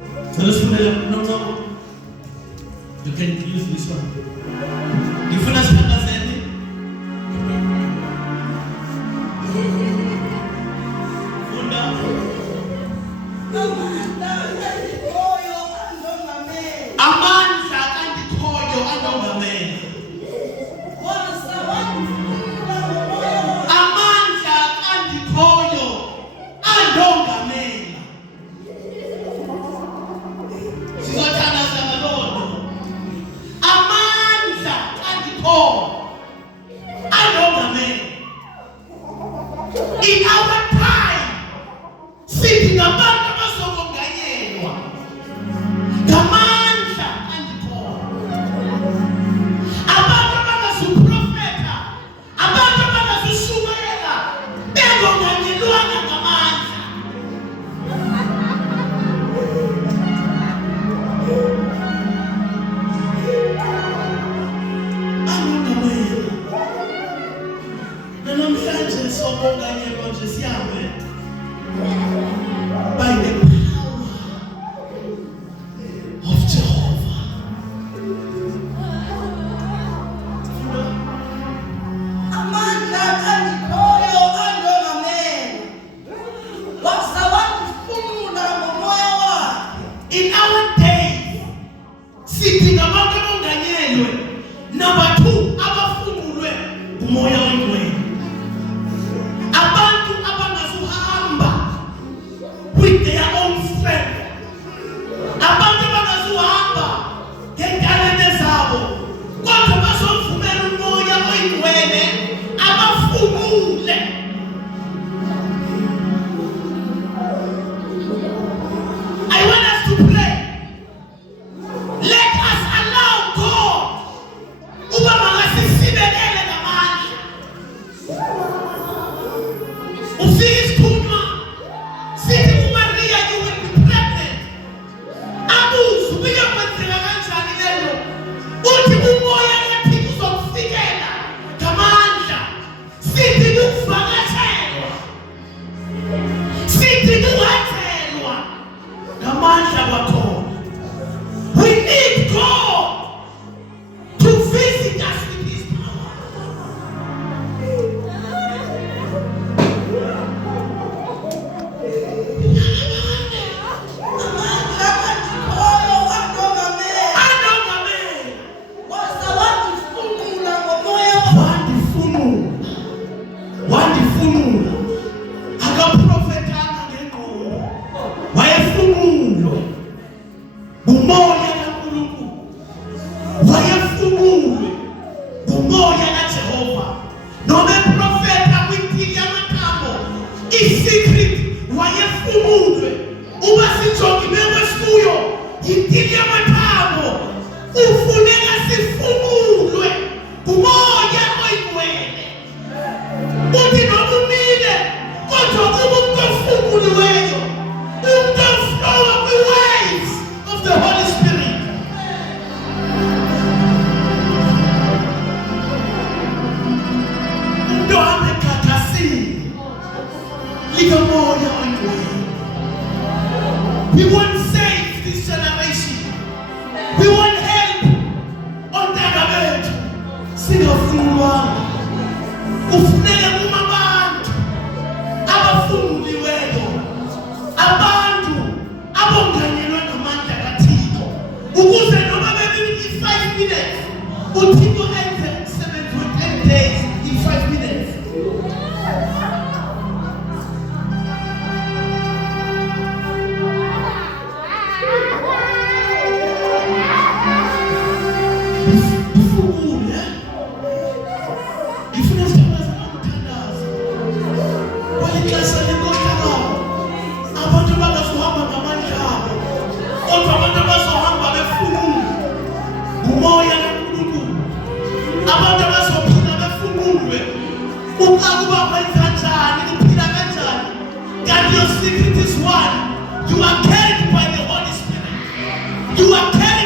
So let's put it up. You can use this one. Ngifuna siphakazeni. Funda. Amandla kandikhoyo andongamele. Amandla kandikhoyo andongamele. Sizothandaza ngalona. Amandla kandikhoyo andongamele. In our time, sithi ngabantu abazokonganyelwa. Ngamandla kandikhoyo. Abantu abangasuprofeta, abantu abangasushumayela, bengonganyelwana ngamandla. Andongamele. Namhlanje sokonganyelwa nje sihambe by the power of Jehovah. Amandla kandikhoyo andongamele. Wazawandifumula ngomoya wakhe. In our days, sithi ngabantu abonganyelwe. Number 2, abafungulwe ngumoya wengcwele. Abantu abangazuhamba with their own strength. Abantu abangazuhamba ngenkalane zabo. Kodwa bazovumela umoya wengcwele abafungule. I want us to pray. Let us allow God uba makasisibekele ngamandla. Ufike isithunywa sithi uMaria you will be pregnant. Abuze ubike kwenzeka kanjani lelo. Uthi umoya kaThixo uzokufikela ngamandla. Sithi kuvakashelwa. Sithi kuhathelwa ngamandla kwakhona. We need God to visit us with His power. Amandla kandikhoyo andongamele. Andongamele. Wazawandifumula ngomoya wakhe. Wandifunula. Akaprofetanga ngengqondo. Wayefunulwe ngumoya kaNkulunkulu. Wayefunulwe ngumoya kaJehova. Noma eprofeta kwintili yamathambo, i-secret wayefunulwe. Uba sijonge imeko intili yamathambo, ufuneka sifunulwe ngumoya oyingcwele. Uthi noma umile, kodwa kuba umuntu ofumuliweyo, umuntu oflowa kwi-waves of the Holy Spirit. Umuntu ohamba ekhathasini likamoya oyingcwele. We want save this generation. We want help ontanga bethu singafunulwanga. Kufuneka kuma abantu abafunguliweyo, abantu abonganyelwa ngamandla kaThixo, ukuze noma bebe 5 minutes uThixo enze 7 to 10 days in 5 minutes. Ufungule. Ngifuna sithandaze ngokuthandaza. Kwalixesha lenkohlakalo, abantu abangazuhamba ngamandla abo, kodwa abantu abazohamba befunule ngumoya kaNkulunkulu. Abantu abazophila befunulwe ukuba kwenza njani, kuphila kanjani. Kanti your secret is one. You are carried by the Holy Spirit. You are carried